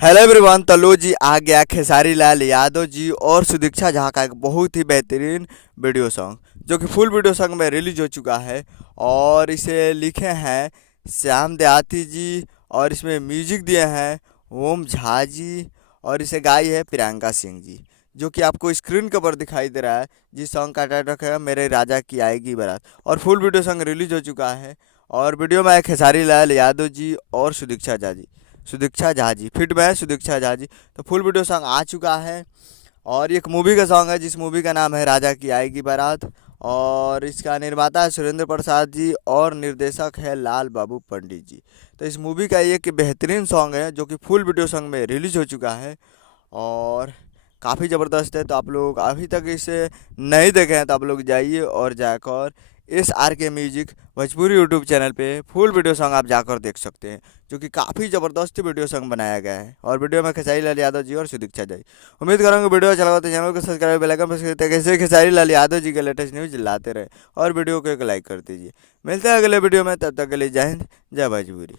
Hello everyone. तो लो जी आ गया खेसारी लाल यादव जी और सुदीक्षा झा का एक बहुत ही बेहतरीन वीडियो सॉन्ग जो कि फुल वीडियो सॉन्ग में रिलीज हो चुका है। और इसे लिखे हैं श्याम देहाती जी और इसमें म्यूजिक दिए हैं ओम झा जी और इसे गाई है प्रियंका सिंह जी, जो कि आपको स्क्रीन के ऊपर दिखाई दे रहा है। जिस सॉन्ग का टाइटल है मेरे राजा की आएगी बारात। और फुल वीडियो सॉन्ग रिलीज हो चुका है। और वीडियो में है खेसारी लाल यादव जी और सुदीक्षा झा जी फिट में है सुदीक्षा झा जी। तो फुल वीडियो सॉन्ग आ चुका है। और ये एक मूवी का सॉन्ग है जिस मूवी का नाम है राजा की आएगी बारात। और इसका निर्माता है सुरेंद्र प्रसाद जी और निर्देशक है लाल बाबू पंडित जी। तो इस मूवी का ये एक बेहतरीन सॉन्ग है जो कि फुल वीडियो सॉन्ग में रिलीज हो चुका है। और काफ़ी ज़बरदस्त है। तो आप लोग अभी तक इसे नहीं देखे हैं तो आप लोग जाइए और जाकर SRK music Bhojpuri YouTube channel पे फुल वीडियो सॉन्ग आप जाकर देख सकते हैं, जो कि काफ़ी ज़बरदस्त वीडियो सॉन्ग बनाया गया है। और वीडियो में खेसारी लाल यादव जी और सुदीक्षा जी। उम्मीद करूँगा वीडियो अच्छा लगा तो चैनल को सब्सक्राइब बेल आइकन प्रेस करते कैसे खेसारी लाल यादव जी के लेटेस्ट न्यूज़ लाते रहे। और वीडियो को एक लाइक कर दीजिए। मिलते हैं अगले वीडियो में, तब तक के लिए जय हिंद जय भोजपुरी।